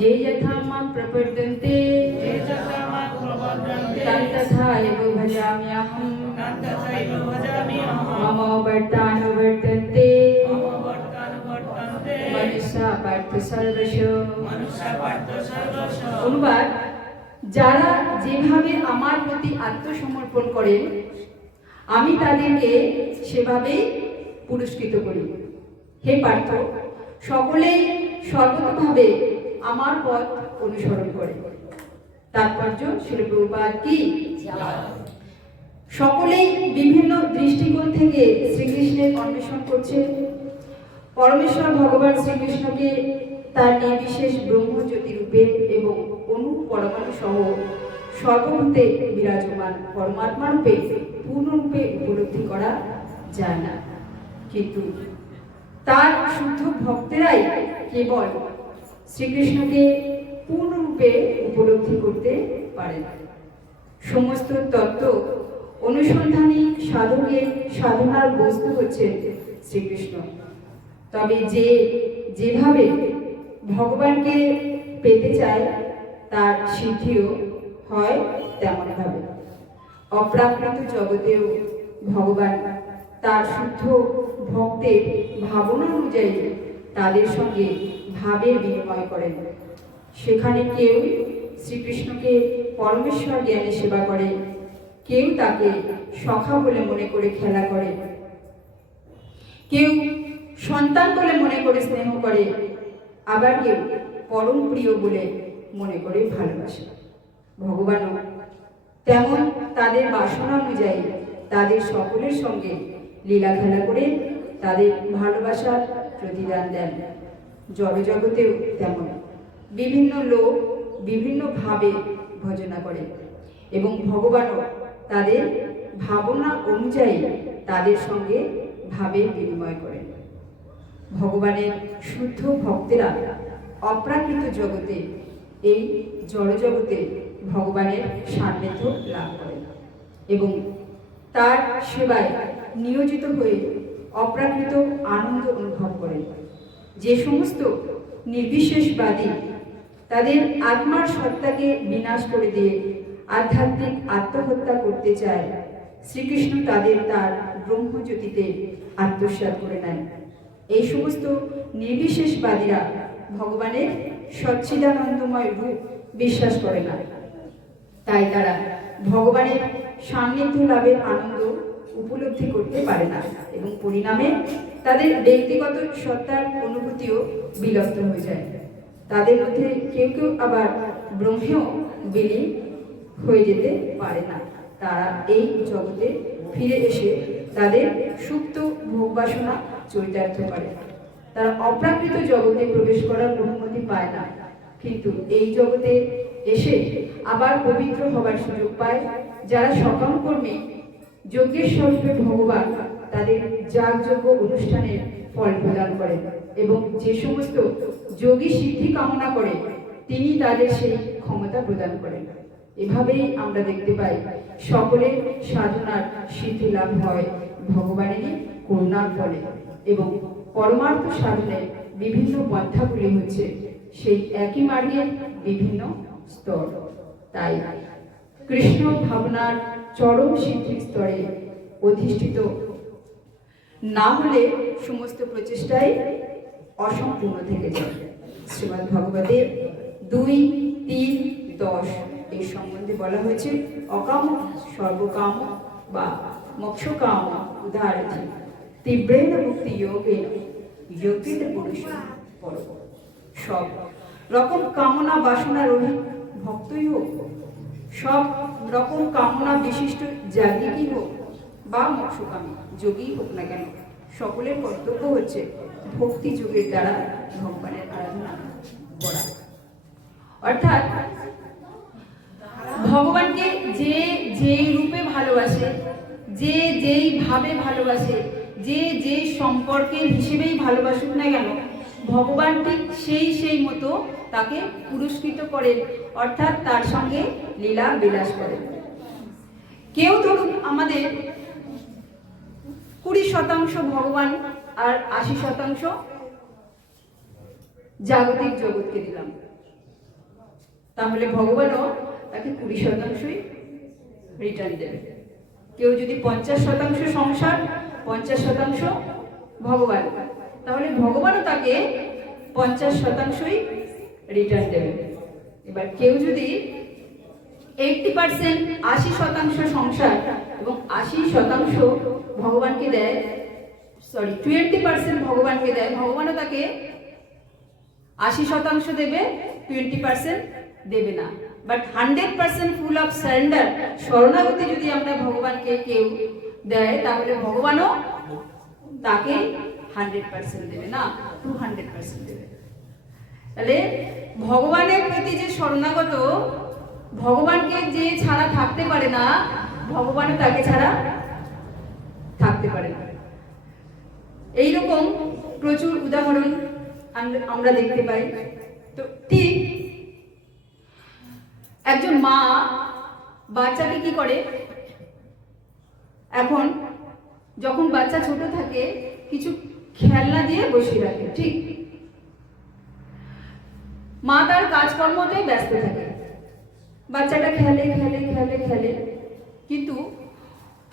ये यथा मां प्रपद्यन्ते तथा एव भजाम्यहम् मम वर्तानुवर्तन्ते मनुष्या पार्थ सर्वस्व। অনুবাদ, যারা যেভাবে আমার প্রতি আত্মসমর্পণ করে আমি তাদেরকে সেভাবেই পুরস্কৃত করি। হে পার্থ, সকলেই সর্বতভাবে আমার পথ অনুসরণ করে। তাৎপর্য শ্রীল প্রভুপাদ কি। সকলেই বিভিন্ন দৃষ্টিকোণ থেকে শ্রীকৃষ্ণের অন্বেষণ করছে। পরমেশ্বর ভগবান শ্রীকৃষ্ণকে তার নির্বিশেষ ব্রহ্মজ্যোতি রূপে এবং অনু পরমাণু সহ সর্বভূতে বিরাজমান পরমাত্মা রূপে পূর্ণরূপে উপলব্ধি করা যায় না, কিন্তু তার শুদ্ধ ভক্তেরাই কেবল শ্রীকৃষ্ণকে পূর্ণরূপে উপলব্ধি করতে পারেন। সমস্ত তত্ত্ব অনুসন্ধানী সাধকের সাধনার বস্তু হচ্ছে শ্রীকৃষ্ণ। তবে যে যেভাবে ভগবানকে পেতে চায় তার সিদ্ধিও হয় তেমনভাবে। অপ্রাকৃত জগতেও ভগবান তার শুদ্ধ ভক্তের ভাবনা অনুযায়ী তাদের সঙ্গে ভাবের বিনিময় করেন। সেখানে কেউ শ্রীকৃষ্ণকে পরমেশ্বর জ্ঞানে সেবা করে, কেউ তাকে সখা বলে মনে করে খেলা করে, কেউ সন্তান বলে মনে করে স্নেহ করে, আবার কেউ পরম প্রিয় বলে মনে করে ভালোবাসে। ভগবানও তেমন তাদের বাসনা অনুযায়ী তাদের সকলের সঙ্গে লীলা খেলা করে তাদের ভালোবাসার প্রতিদান দেন। জড়জগতেও তেমন বিভিন্ন লোক বিভিন্ন ভাবে ভজনা করে এবং ভগবানও তাদের ভাবনা অনুযায়ী তাদের সঙ্গে ভাবের বিনিময় করেন। ভগবানের শুদ্ধ ভক্তেরা অপ্রাকৃত জগতে এই জড়জগতে ভগবানের সান্নিধ্য লাভ করেন এবং তার সেবায় নিয়োজিত হয়ে অপ্রাকৃত আনন্দ অনুভব করেন। যে সমস্ত নির্বিশেষবাদী তাদের আত্মার সত্তাকে বিনাশ করে দিয়ে আধ্যাত্মিক আত্মহত্যা করতে চায়, শ্রীকৃষ্ণ তাদের তার ব্রহ্মজ্যোতিতে আত্মসাৎ করে নেন। এই সমস্ত নির্বিশেষবাদীরা ভগবানের সচ্চিদানন্দময় রূপ বিশ্বাস করে না, তাই তারা ভগবানের সান্নিধ্য লাভের আনন্দ উপলব্ধি করতে পারে না এবং পরিণামে তাদের ব্যক্তিগত সত্তার অনুভূতিও বিলুপ্ত হয়ে যায়। তাদের মধ্যে কেউ কেউ আবার ব্রহ্মেও বিলীন হয়ে যেতে পারে না। তারা এই জগতে ফিরে এসে তাদের সুপ্ত ভোগবাসনা চরিতার্থ করে। তারা অপ্রাকৃত জগতে প্রবেশ করার অনুমতি পায় না, কিন্তু এই জগতে এসে আবার পবিত্র হবার সুযোগ পায়। যারা সকাম কর্মে যজ্ঞের স্বরূপে ভগবান তাদের যাগযজ্ঞ অনুষ্ঠানের ফল প্রদান করেন এবং যে সমস্ত যোগী সিদ্ধি কামনা করে তিনি তাদের সেই ক্ষমতা প্রদান করেন। এভাবেই আমরা দেখতে পাই সকলের সাধনার সিদ্ধি লাভ হয় ভগবানেরই করুণার ফলে এবং পরমার্থ সাধনের বিভিন্ন পন্থাগুলি হচ্ছে সেই একই মার্গের বিভিন্ন স্তর। তাই কৃষ্ণ ভাবনার চরম সিদ্ধির স্তরে অধিষ্ঠিত না হলে সমস্ত প্রচেষ্টাই অসম্পূর্ণ থেকে যায়। শ্রীমদ্ ভগবতের 2:3-10 এই সম্বন্ধে বলা হয়েছে, অকাম সর্বকাম বা মোক্ষকাম উদাহরতি তীব্রেণ মুক্তি যোগেন যোগেন পুরুষ পরম। সব রকম কামনা বাসনা রহিত ভক্তই হোক, সব রকম কামনা বিশিষ্ট জাগিকই হোক বা মোক্ষকামী যোগী হোক না কেন, সকলের কর্তব্য হচ্ছে ভক্তি যোগের দ্বারা ভগবানের আরাধনা করা। অর্থাৎ ভগবানকে যে যেই রূপে ভালোবাসে, যে যেই ভাবে ভালোবাসে, যে যেই সম্পর্কের হিসেবেই ভালোবাসুক না কেন, ভগবান ঠিক সেই মতো তাকে পুরস্কৃত করেন, অর্থাৎ তার সঙ্গে লীলা বিলাস করেন। কেউ ধরুন আমাদের 20% ভগবান আর 80% জাগতিক জগৎকে দিলাম, তাহলে ভগবানও তাকে 20%ই রিটার্ন দেবে। কেউ যদি 50% সংসার, 50% ভগবান, তাহলে ভগবানও তাকে 50%ই রিটার্ন দেবে। এবার কেউ যদি 80% 80% সংসার এবং 80% ভগবানকে দেয়, 20% ভগবানকে দেয়, ভগবানও তাকে 80% দেবে, 20% দেবে না। বাট 100% ফুল অফ সারেন্ডার, শরণাগতি যদি আমরা ভগবানকে কেউ দেয়, তাহলে ভগবানও তাকে 100% দেবে না, 200% দেবে। তাহলে ভগবানের প্রতি যে শরণাগত, ভগবানকে যে ছাড়া থাকতে পারে না, ভগবানও তাকে ছাড়া থাকতে পারে না। এইরকম প্রচুর উদাহরণ আমরা দেখতে পাই। তো ঠিক একজন মা বাচ্চাকে কি করে, এখন যখন বাচ্চা ছোট থাকে কিছু খেলনা দিয়ে বসিয়ে রাখে, ঠিক? মা তার কাজকর্মতে ব্যস্ত থাকে, বাচ্চাটা খেলে খেলে খেলে খেলে, কিন্তু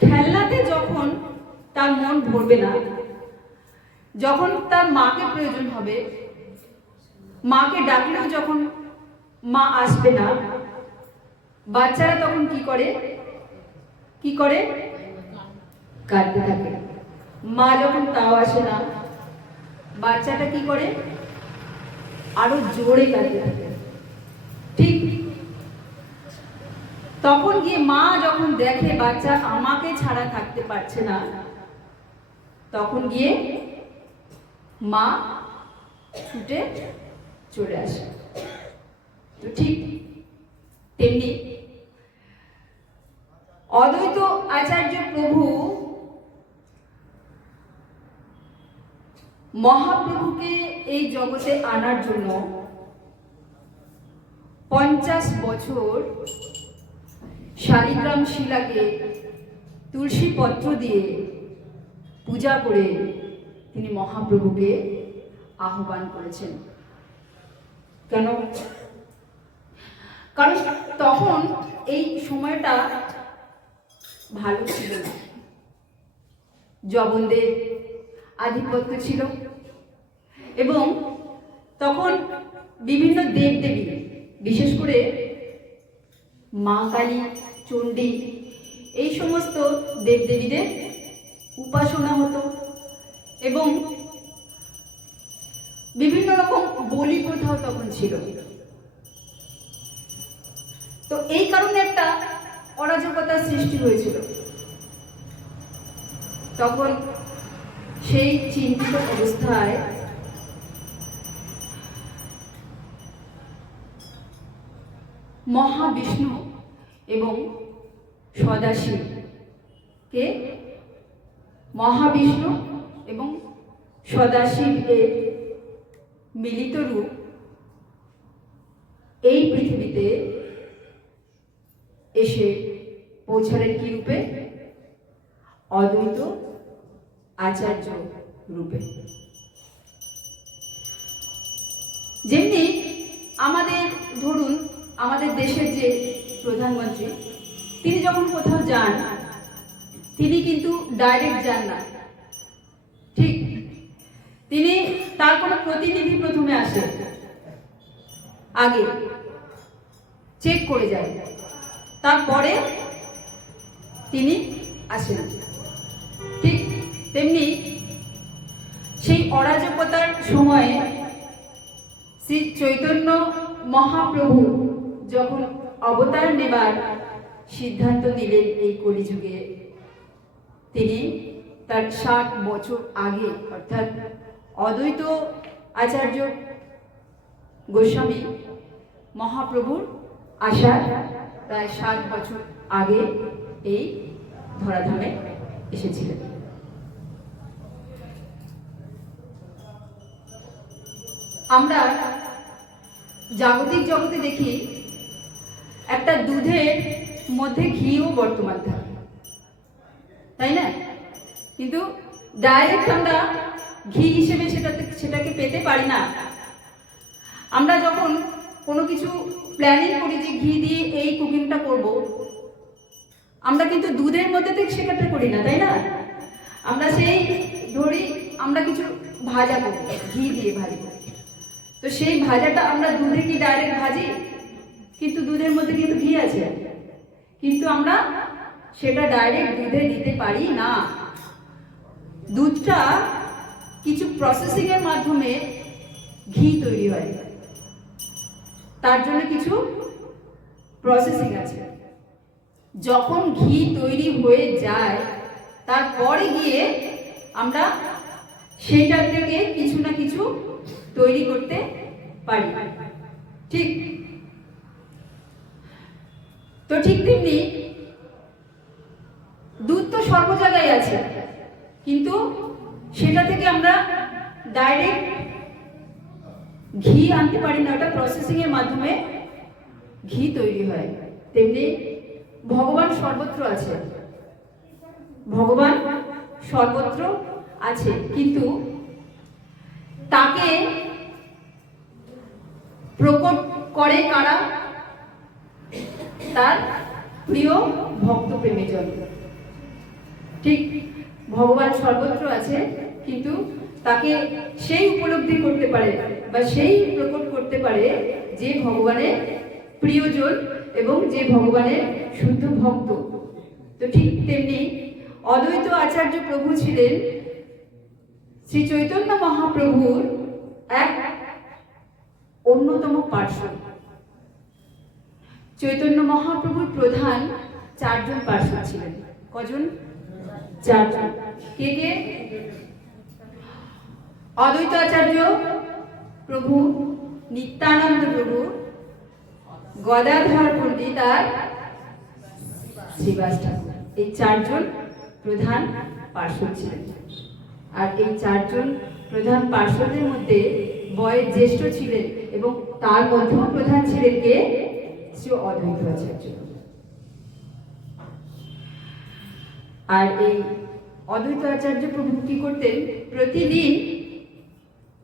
খেলনাতে যখন তার মন ভরবে না, যখন তার মাকে প্রয়োজন হবে, মাকে ডাকলেও যখন মা আসবে না, বাচ্চারা তখন কি করে কাঁদতে থাকে। মা যখন তাও আসে না, বাচ্চাটা কি করে, আরো জোরে কাঁদতে থাকে, ঠিক? তখন গিয়ে মা যখন দেখে বাচ্চা আমাকে ছাড়া থাকতে পারছে না, তখন গিয়ে মা ছুটে চলে আসে। তো ঠিক তেমনি অদ্বৈত আচার্য প্রভু মহাপ্রভুকে এই জগতে আনার জন্য 50 বছর শালিগ্রাম শিলাকে তুলসী পত্র দিয়ে পূজা করে তিনি মহাপ্রভুকে আহ্বান করেছেন। কেন? কারণ তখন এই সময়টা ভালো ছিল না, জবনদের আধিপত্য ছিল, এবং তখন বিভিন্ন দেবদেবী, বিশেষ করে মা কালী, চণ্ডী, এই সমস্ত দেবদেবীদের উপাসনা হতো, এবং বিভিন্ন রকম বলি প্রথাও তখন ছিল। তো এই কারণে একটা অরাজকতার সৃষ্টি হয়েছিল। তখন সেই চিন্তিত অবস্থায় মহাবিষ্ণু এবং সদাশিব কে, মহাবিষ্ণু এবং সদাশিবের মিলিত রূপ এই পৃথিবীতে এসে পৌঁছালেন কি রূপে? অদ্বৈত আচার্য রূপে। যেমনি আমাদের ধরুন আমাদের দেশের যে প্রধানমন্ত্রী, তিনি যখন কোথাও যান, তিনি কিন্তু ডাইরেক্ট যান না, ঠিক? তিনি তার কোনো প্রতিনিধি প্রথমে আসে, আগে চেক করে যায়, তারপরে তিনি আসেন। ঠিক তেমনি সেই অরাজকতার সময়ে শ্রী চৈতন্য মহাপ্রভু যখন অবতার নেবার সিদ্ধান্ত নিলেন এই কলিযুগে, তিনি তার 60 বছর আগে, অর্থাৎ অদ্বৈত আচার্য গোস্বামী মহাপ্রভুর আসার প্রায় 7 বছর আগে এই ধরাধামে এসেছিলেন। আমরা জাগতিক জগতে দেখি একটা দুধের মধ্যে ঘিও বর্তমান থাকে, তাই না? কিন্তু ডাইরেক্ট আমরা ঘি হিসেবে সেটাকে পেতে পারি না। আমরা যখন কোনো কিছু প্ল্যানিং করি যে ঘি দিয়ে এই কুকিংটা করব, আমরা কিন্তু দুধের মধ্যে থেকে সেটা করি না, তাই না? আমরা সেই ধরি আমরা কিছু ভাজা করব, ঘি দিয়ে ভাজব, তো সেই ভাজাটা আমরা দুধে কি ডাইরেক্ট ভাজি? কিন্তু দুধের মধ্যে কিন্তু ঘি আছে, কিন্তু আমরা সেটা ডাইরেক্ট দুধে দিতে পারি না। দুধটা কিছু প্রসেসিং এর মাধ্যমে ঘি তৈরি হয়, তার জন্য কিছু প্রসেসিং আছে। যখন ঘি তৈরি হয়ে যায় তারপরে গিয়ে আমরা সেটা থেকে কিছু না কিছু তৈরি করতে পারি, ঠিক? তো ঠিক তেমনি দুধ তো সর্ব জায়গায় আছে, কিন্তু সেটা থেকে আমরা ডাইরেক্ট ঘি আনতে পারি না, ওটা প্রসেসিং এর মাধ্যমে ঘি তৈরি হয়। তেমনি ভগবান সর্বত্র আছে, ভগবান সর্বত্র আছে, কিন্তু তাকে প্রকট করে কারা? তার প্রিয় ভক্ত প্রেমীজন। ঠিক, ভগবান সর্বত্র আছে, কিন্তু তাকে সেই উপলব্ধি করতে পারে বা সেই প্রকট করতে পারে যে ভগবানের প্রিয়জন এবং যে ভগবানের শুদ্ধ ভক্ত। তো ঠিক তেমনি অদ্বৈত আচার্য প্রভু ছিলেন শ্রী চৈতন্য মহাপ্রভুর এক অন্যতম পার্শ্ব। চৈতন্য মহাপ্রভুর প্রধান 4 জন পার্শ্ব ছিলেন। কজন? 4 জন। কে কে? অদ্বৈত আচার্য প্রভু, নিত্যানন্দ প্রভু, গদাধর পণ্ডিত আর শ্রীবাস ঠাকুর। এই 4 জন প্রধান পার্শ্ব ছিলেন। আর এই 4 জন প্রধান পার্শ্বদের মধ্যে বয়োজ্যেষ্ঠ জ্যেষ্ঠ ছিলেন এবং তার মধ্যেও প্রধান ছিলেন কে? শ্রী অদ্বৈত আচার্য। আর এই অদ্বৈত আচার্য প্রভু কি করতেন? প্রতিদিন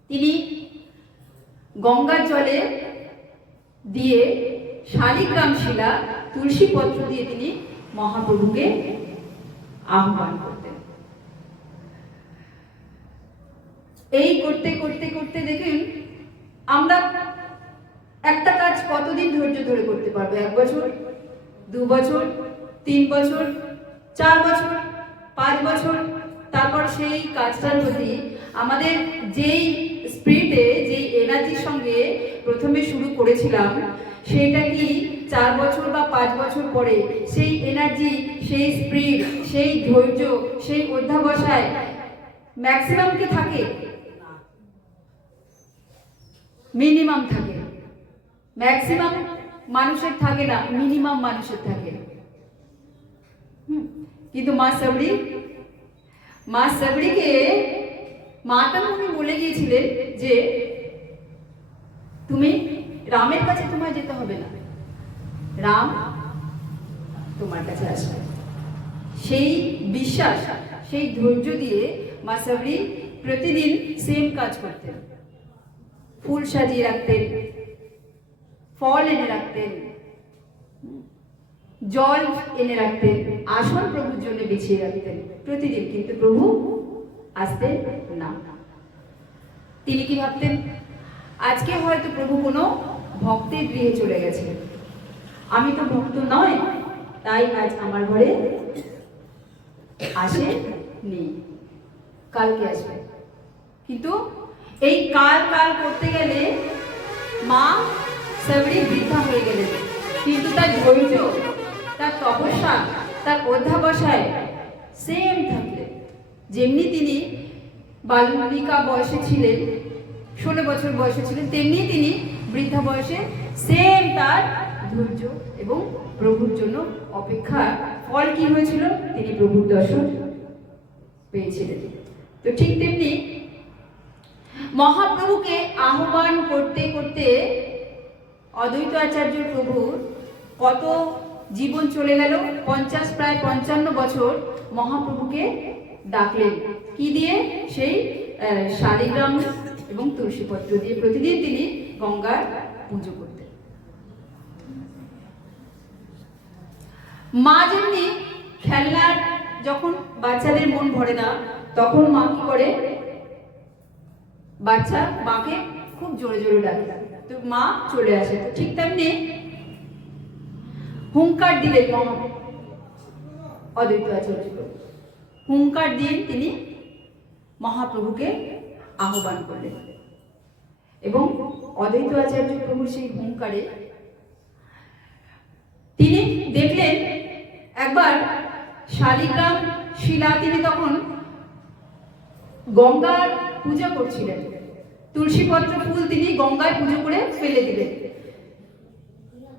তিনি গঙ্গার জলে দিয়ে শালিগ্রাম শিলা, তুলসী পত্র দিয়ে তিনি মহাপ্রভুকে আহ্বান করতেন। এই করতে করতে করতে দেখুন, আমরা একটা কাজ কতদিন ধৈর্য ধরে করতে পারবো? 1 বছর, 2 বছর, 3 বছর, 4 বছর, 5 বছর। তারপর সেই কাজটার প্রতি আমাদের যেই স্পিরিটে, যেই এনার্জির সঙ্গে প্রথমে শুরু করেছিলাম, সেটা কি 4 বছর বা 5 বছর পরে সেই এনার্জি, সেই স্পিরিট, সেই ধৈর্য, সেই অধ্যাবসায় ম্যাক্সিমাম কি থাকে? মিনিমাম থাকে। ম্যাক্সিমাম মানুষের থাকে না, মিনিমাম মানুষের থাকে। কিন্তু মা সাবড়িকে মাতা মুনি বলে গিয়েছিলেন যে তুমি রামের কাছে তোমায় যেতে হবে না, রাম তোমার কাছে আসবে। সেই বিশ্বাস, সেই ধৈর্য দিয়ে মা সাবড়ি প্রতিদিন সেম কাজ করতেন। ফুল সাজিয়ে রাখতেন, ফল এনে রাখতেন, জল এনে রাখতেন, আসন প্রভুর জন্য বিছিয়ে রাখতেন প্রতিদিন। কিন্তু প্রভু আসতেন না। তিনি কি ভাবতেন? আজকে হয়তো প্রভু কোনো ভক্তের গৃহে চলে গেছে, আমি তো ভক্ত নয়, তাই আজ আমার ঘরে আসেনি, কালকে আসবে। কিন্তু এই কাল করতে গেলে মা সাবড়ি বৃদ্ধা হয়ে গেলেন, কিন্তু তার ধৈর্য, তার তপস্যা, তার অধ্যাবসায় সেম থাকলেন। যেমনি তিনি বালিকা বয়সে ছিলেন, 16 বছর বয়সে ছিলেন, তেমনি তিনি বৃদ্ধা বয়সে সেম তার ধৈর্য এবং প্রভুর জন্য অপেক্ষা। ফল কি হয়েছিল? তিনি প্রভুর দর্শন পেয়েছিলেন। তো ঠিক তেমনি মহাপ্রভুকে আহ্বান করতে করতে অদ্বৈত আচার্য প্রভুর কত জীবন চলে গেল? প্রায় 55 বছর মহাপ্রভুকে ডাকলেন। কি দিয়ে? সেই শালিগ্রাম এবং তুলসীপত্র দিয়ে প্রতিদিন তিনি গঙ্গার পুজো করতেন। মা যেমনি খেলনার যখন বাচ্চাদের মন ভরে না তখন মা কি করে, বাচ্চা মাকে খুব জোরে জোরে ডাকে, তো মা চলে আসে। তো ঠিক তেমনি হুঙ্কার দিলেন অদ্বৈত আচার্য, হুঙ্কার দিয়ে তিনি মহাপ্রভুকে আহ্বান করলেন এবং অদ্বৈত আচার্য প্রভুর সেই হুঙ্কারে তিনি দেখলেন একবার শালিগ্রাম শিলা তিনি তখন গঙ্গার পূজা করছিলেন, তুলসীপত্র ফুল তিনি গঙ্গায় পুজো করে ফেলে দিলেন।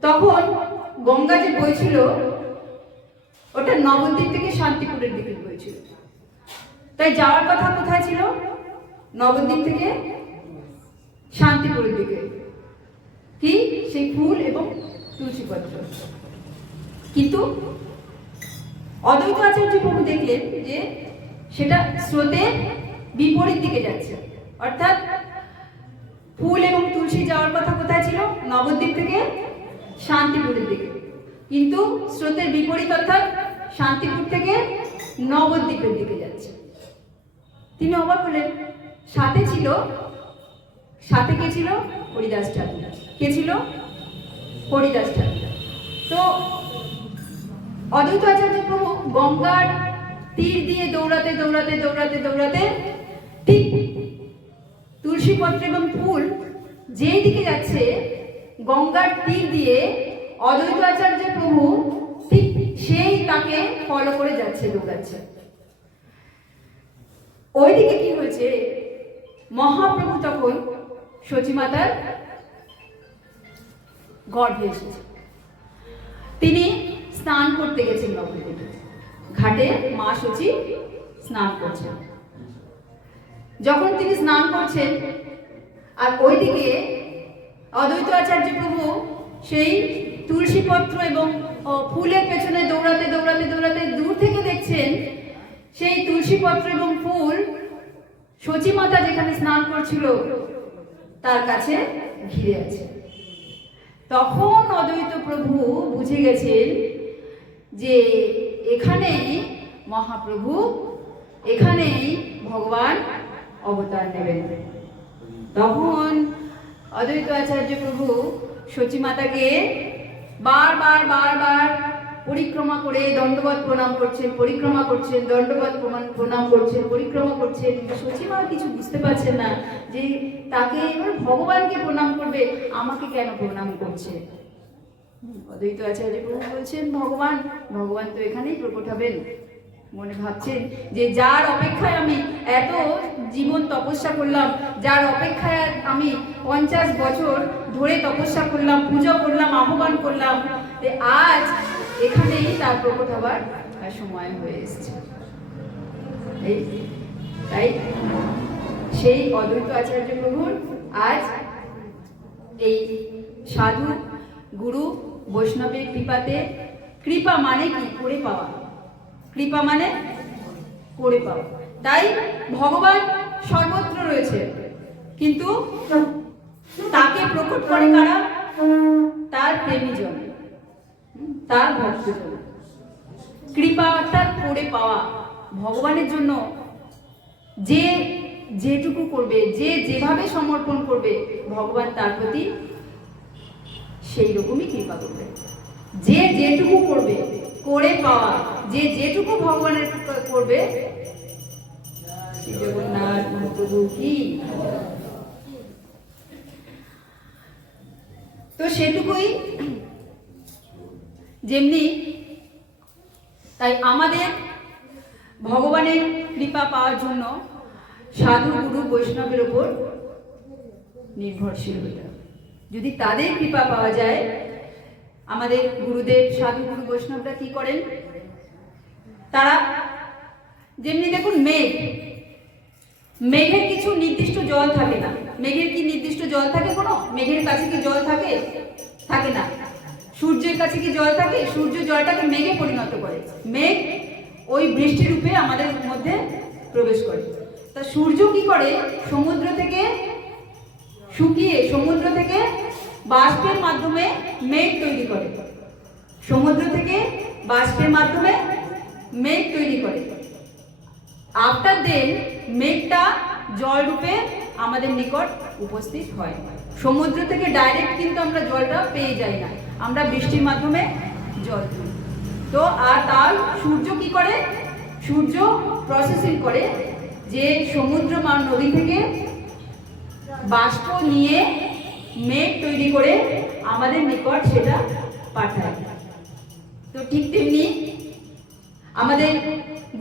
তখন গঙ্গা যে বইছিল ওটা নবদ্বীপ থেকে শান্তিপুরের দিকে বইছিল, তাই যাওয়ার কথা কোথায় ছিল, নবদ্বীপ থেকে শান্তিপুরের দিকে, কি সেই ফুল এবং তুলসীপত্র। কিন্তু অদ্বৈত আচার্য প্রভু দেখলেন যে সেটা স্রোতের বিপরীত দিকে যাচ্ছে, অর্থাৎ ফুল এবং তুলসী যাওয়ার কথা কোথায় ছিল, নবদ্বীপ থেকে শান্তিপুরের দিকে, কিন্তু স্রোতের বিপরীত অর্থাৎ শান্তিপুর থেকে নবদ্বীপের দিকে যাচ্ছে। তিনি অবাক হলেন। সাথে কে ছিল, হরিদাস ঠাকুর। কে ছিল, হরিদাস ঠাকুর। তো অদ্বৈত আচার্য প্রভু গঙ্গার তীর দিয়ে দৌড়াতে দৌড়াতে দৌড়াতে দৌড়াতে ঠিক তুলসীপত্র এবং ফুল যেই দিকে যাচ্ছে গঙ্গার তীর দিয়ে অদ্বৈত আচার্য প্রভু ঠিক সেই তাকে ফলো করে যাচ্ছে, দৌড়াচ্ছে। ওইদিকে কি হয়েছে, মহাপ্রভু তখন সচিমাতার গর্ভে এসেছে। তিনি স্নান করতে গেছেন নবদ্বীপে ঘাটে, মা সচি স্নান করছেন। যখন তিনি স্নান করছেন আর ওইদিকে অদ্বৈত আচার্য প্রভু সেই তুলসীপত্র এবং ফুলের পেছনে দৌড়াতে দৌড়াতে দৌড়াতে দূর থেকে দেখছেন সেই তুলসীপত্র এবং ফুল সচিমাতা যেখানে স্নান করছিল তার কাছে ঘিরে আছে। তখন অদ্বৈত প্রভু বুঝে গেছেন যে এখানেই মহাপ্রভু, এখানেই ভগবান অবতার নেবেন। তখন অদ্বৈত আচার্য প্রভু সচিমাতাকে বারবার বারবার পরিক্রমা করে দণ্ডবত প্রণাম করছেন, পরিক্রমা করছেন, দণ্ডবত প্রণাম করছেন, পরিক্রমা করছেন। সচিমা কিছু বুঝতে পারছেন না যে তাকে এবার ভগবানকে প্রণাম করবে, আমাকে কেন প্রণাম করছে। অদ্বৈত আচার্য প্রভু বলছেন ভগবান তো এখানেই প্রকট হবেন। মনে ভাবছেন যে যার অপেক্ষায় আমি এত জীবন তপস্যা করলাম, যার অপেক্ষায় আমি 50 বছর ধরে তপস্যা করলাম, পূজা করলাম, আহ্বান করলাম, আজ এখানেই তার প্রকট হবার সময় হয়ে এসেছে। তাই সেই অদ্বৈত আচার্য প্রভুর আজ এই সাধু গুরু বৈষ্ণবের কৃপাতে, কৃপা মানে কি, করে পাওয়া, কৃপা মানে করে পাওয়া। তাই ভগবান সর্বত্র রয়েছে, কিন্তু তাকে প্রকট করে কারা, তার প্রেমীজন, তার ভক্তজন। কৃপা অর্থাৎ করে পাওয়া। ভগবানের জন্য যে যেটুকু করবে, যে যেভাবে সমর্পণ করবে, ভগবান তার প্রতি সেই রকমই কৃপা করবে। যে যেটুকু করবে, করে পাওয়া, যে যেটুকু ভগবানের করবে, জগন্নাথ মহাপ্রভু কি, তো সেটুকুই যেমনি। তাই আমাদের ভগবানের কৃপা পাওয়ার জন্য সাধু গুরু বৈষ্ণবের উপর নির্ভরশীল হতে হবে। যদি তাদের কৃপা পাওয়া যায়, আমাদের গুরুদেব সাধু গুরু বৈষ্ণবরা কি করেন, তারা যেমনি দেখুন মেঘের কিছু নির্দিষ্ট জল থাকে না। মেঘের কি নির্দিষ্ট জল থাকে কোনো? মেঘের কাছে কি জল থাকে? থাকে না। সূর্যের কাছে কি জল থাকে? সূর্য জলটাকে মেঘে পরিণত করে, মেঘ ওই বৃষ্টি রূপে আমাদের মধ্যে প্রবেশ করে। তা সূর্য কি করে, সমুদ্র থেকে শুকিয়ে, সমুদ্র থেকে বাষ্পের মাধ্যমে মেঘ তৈরি করে, সমুদ্র থেকে বাষ্পের মাধ্যমে মেঘ তৈরি করে। আফটার দেন মেঘটা জল রূপে আমাদের নিকট উপস্থিত হয়। সমুদ্র থেকে ডাইরেক্ট কিন্তু আমরা জলটা পেয়ে যাই না, আমরা বৃষ্টির মাধ্যমে জল পাই। তো আর তার সূর্য কি করে? সূর্য প্রসেসিং করে যে সমুদ্র বা নদী থেকে বাষ্প নিয়ে মেঘ তৈরি করে আমাদের নিকট সেটা পাঠায়। তো ঠিক তেমনি আমাদের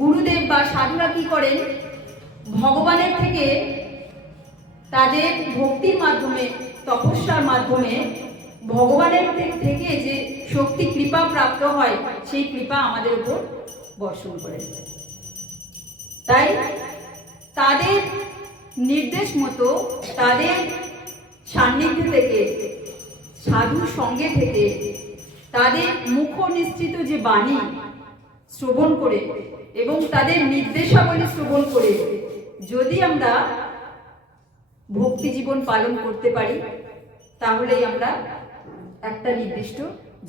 গুরুদেব বা সাধুরা কি করেন? ভগবানের থেকে তাদের ভক্তির মাধ্যমে, তপস্যার মাধ্যমে ভগবানের থেকে যে শক্তি কৃপা প্রাপ্ত হয়, সেই কৃপা আমাদের উপর বর্ষণ করে। তাই তাদের নির্দেশ মতো, তাদের সান্নিধ্য থেকে, সাধুর সঙ্গে থেকে, তাদের মুখ নিশ্চিত যে বাণী শ্রবণ করে এবং তাদের নির্দেশাবলী শ্রবণ করে যদি আমরা ভক্তি জীবন পালন করতে পারি, তাহলেই আমরা একটা নির্দিষ্ট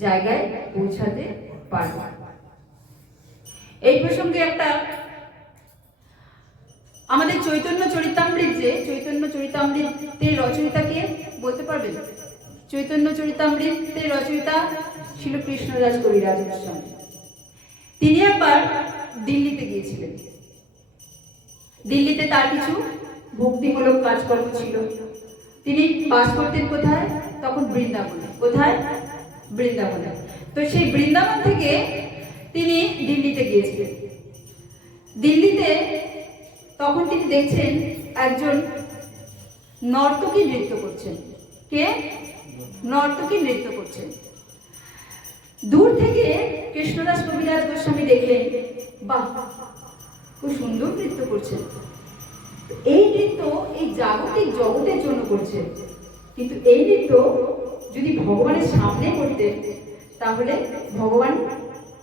জায়গায় পৌঁছাতে পারব। এই প্রসঙ্গে একটা আমাদের চৈতন্য চরিতামৃত, যে চৈতন্য চরিতামৃতের রচয়িতাকে বলতে পারবেন? চৈতন্য চরিতামৃতের রচয়িতা ছিল কৃষ্ণদাস কবিরাজ গোস্বামী। তিনি একবার দিল্লিতে গিয়েছিলেন। দিল্লিতে তার কিছু ভক্তিমূলক কাজকর্ম ছিল। তিনি বাস করতেন কোথায়? তখন বৃন্দাবনে। কোথায়? বৃন্দাবনে। তো সেই বৃন্দাবন থেকে তিনি দিল্লিতে গিয়েছিলেন। দিল্লিতে তখন তিনি দেখছেন একজন নর্তকী নৃত্য করছেন। কে? নর্তকী নৃত্য করছেন। দূর থেকে কৃষ্ণদাস কবিরাজ গোস্বামী দেখলেন, বাহ, খুব সুন্দর নৃত্য করছেন। এই নৃত্য এই জাগতিক জগতের জন্য করছে, কিন্তু এই নৃত্য যদি ভগবানের সামনে করতেন তাহলে ভগবান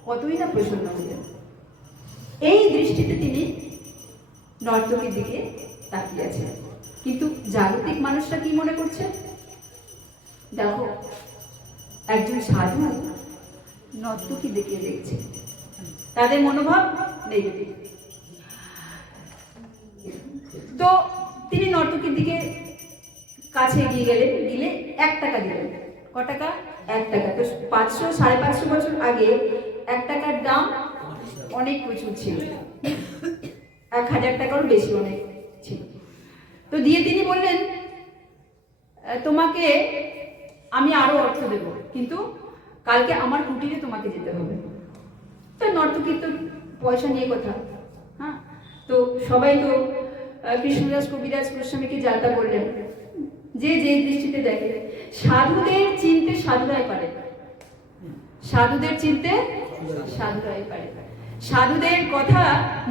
কতই না প্রসন্ন হতেন। এই দৃষ্টিতে তিনি নর্তকীর দিকে তাকিয়ে আছেন। কিন্তু জাগতিক মানুষরা কি মনে করছে? দেখো, একজন সাধু নর্তকীর দিকে দেখছে, তাদের মনোভাব নেগেটিভ। তো তিনি নর্তকীর দিকে কাছে এগিয়ে গেলেন, গেলে 1 টাকা দিলেন। ক টাকা? 1 টাকা। তো 500 550 বছর আগে 1 টাকার দাম অনেক প্রচুর ছিল, 1000 টাকারও বেশি অনেক ছিল। তো দিয়ে তিনি বললেন, তোমাকে আমি আরো অর্থ দেব, কিন্তু কালকে আমার কুটিরে তোমাকে যেতে হবে। তো নর্তকীর তো পয়সা নিয়ে কথা, হ্যাঁ। তো সবাই তো কৃষ্ণদাস কবিরাজ গোস্বামীকে যাতা বললেন, যে যে দৃষ্টিতে দেখে। সাধুদের চিনতে সাধুরাই পারে, সাধুদের চিনতে সাধুরাই পারে। সাধুদের কথা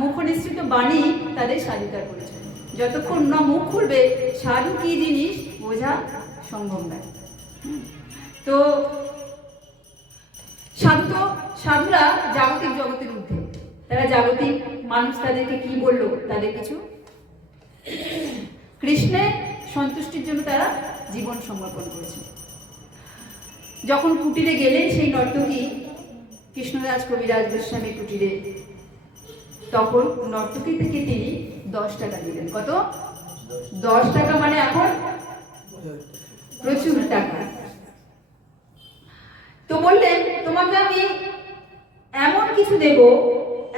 মুখ নিঃসৃত বাণী তাদের সাধুতার পরিচয়। যতক্ষণ না মুখ খুলবে সাধু কি জিনিস বোঝা সম্ভব নয়। তো সাধুরা জাগতিক জগতের ঊর্ধ্বে, তারা জাগতিক মানুষ তাদেরকে কি বললো তাদের কিছু, কৃষ্ণের সন্তুষ্টির জন্য তারা জীবন সমর্পণ করেছে। যখন কুটিরে গেলেন সেই নর্তকী কৃষ্ণদাস কবিরাজ গোস্বামী কুটিরে, তখন নর্তকী থেকে তিনি 10 টাকা দিলেন। কত? 10 টাকা, মানে এখন প্রচুর টাকা। তো বললেন, তোমাকে আমি এমন কিছু দেব,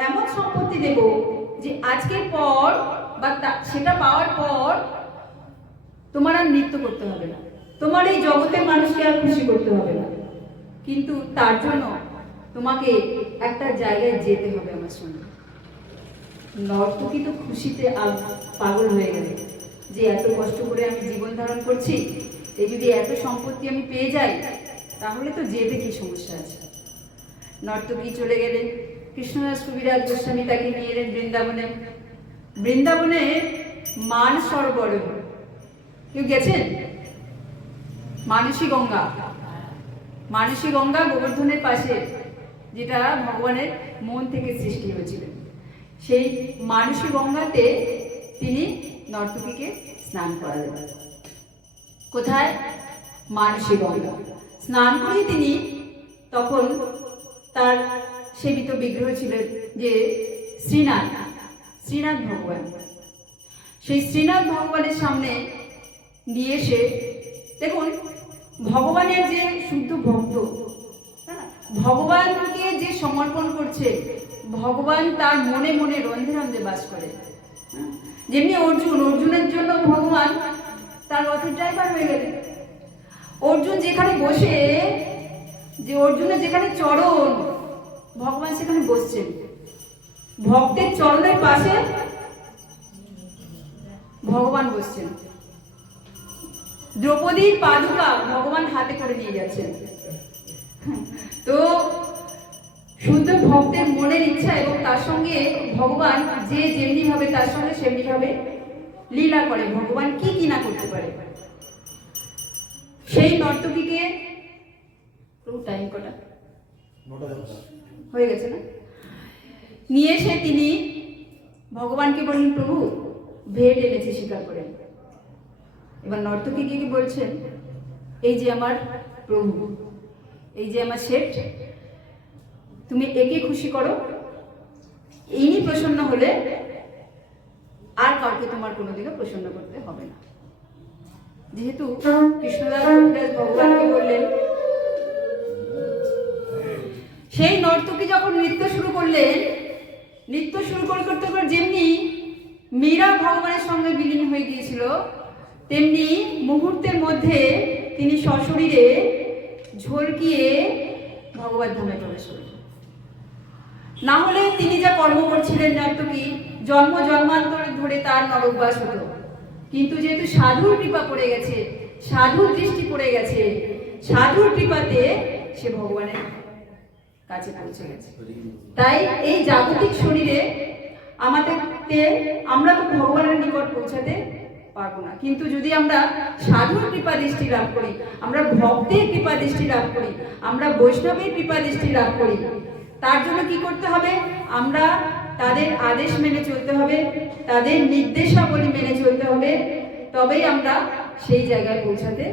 এমন সম্পত্তি দেব যে আজকের পর বা সেটা পাওয়ার পর তোমার আর নৃত্য করতে হবে না, তোমার এই জগতের মানুষকে আর খুশি করতে হবে না, কিন্তু তার জন্য তোমাকে একটা জায়গায় যেতে হবে আমার সঙ্গে। নর্তকী তো খুশিতে পাগল হয়ে গেল যে এত কষ্ট করে আমি জীবন ধারণ করছি, এই যদি এত সম্পত্তি আমি পেয়ে যাই তাহলে তো যেতে কি সমস্যা আছে। নর্তকী চলে গেলেন। কৃষ্ণদাস কবিরাজ গোস্বামী তাকে নিয়ে এলেন বৃন্দাবনে। বৃন্দাবনে মান সরোবর, কেউ গেছেন? মানসী গঙ্গা, মানসী গঙ্গা গোবর্ধনের পাশে, যেটা ভগবানের মন থেকে সৃষ্টি হয়েছিলেন। সেই মানসী গঙ্গাতে তিনি নর্তকীকে স্নান করালেন। কোথায়? মানসী গঙ্গা। স্নান করে তিনি তখন তার সেবিত বিগ্রহ ছিলেন যে শ্রীনাথ শ্রীনাথ ভগবান। সেই শ্রীনাথ ভগবানের সামনে নিয়ে এসে দেখুন, ভগবানের যে শুদ্ধ ভক্ত, ভগবানকে যে সমর্পণ করছে, ভগবান তার মনে মনে রন্ধে রন্ধে বাস করে। যেমনি অর্জুনের জন্য ভগবান তার রথের ড্রাইভার হয়ে গেলেন। অর্জুন যেখানে বসে, যে অর্জুনের যেখানে চরণ, ভগবান সেখানে বসছেন। ভক্তের চরণের পাশে ভগবান বসছেন। দ্রৌপদীর পাদুকা ভগবান হাতে করে নিয়ে যাচ্ছেন। তো শুদ্ধ ভক্তের মনের ইচ্ছা এবং তার সঙ্গে ভগবান যে যেমনি ভাবে তার সঙ্গে সেমনি ভাবে লীলা করে, ভগবান কি কি না করতে পারে। সেই নর্তকীকে টাইম কটা হয়ে গেছে না, নিয়ে এসে তিনি ভগবানকে বললেন, প্রভু ভেট এনেছে স্বীকার করেন। এবার নর্তকী কি বলছেন, এই যে আমার প্রভু, এই যে আমার শেঠ, তুমি একে খুশি করো, ইনি প্রসন্ন হলে আর কাউকে তোমার কোনোদিনও প্রসন্ন করতে হবে না। যেহেতু কৃষ্ণদাস ভগবানকে বললেন, সেই নর্তকী যখন নৃত্য শুরু করলেন, নৃত্য শুরু করতে যেমনি মীরা ভগবানের সঙ্গে বিলীন হয়ে গিয়েছিল, তেমনি মুহূর্তের মধ্যে তিনি সশরীরে ঝলকিয়ে ভগবত ধামে প্রবেশ করলেন। না হলে তিনি যা কর্ম করছিলেন নর্তকী, জন্ম জন্মান্তর ধরে তার নরকবাস হতো। কিন্তু যেহেতু সাধুর কৃপা পড়ে গেছে, সাধুর দৃষ্টি পড়ে গেছে, সাধুর কৃপাতে সে ভগবানের কাছে পৌঁছে গেছে। তাই এই জাগতিক শরীরে আমরা তো ভগবানের নিকট পৌঁছাতে পারবো না, কিন্তু যদি আমরা সাধুর কৃপা দৃষ্টি লাভ করি, আমরা ভক্তের কৃপা দৃষ্টি লাভ করি, আমরা বৈষ্ণবের কৃপা দৃষ্টি লাভ করি, তার জন্য কি করতে হবে? আমরা তাদের আদেশ মেনে চলতে হবে, তাদের নির্দেশাবলী মেনে চলতে হবে, তবেই আমরা সেই জায়গায় পৌঁছাতে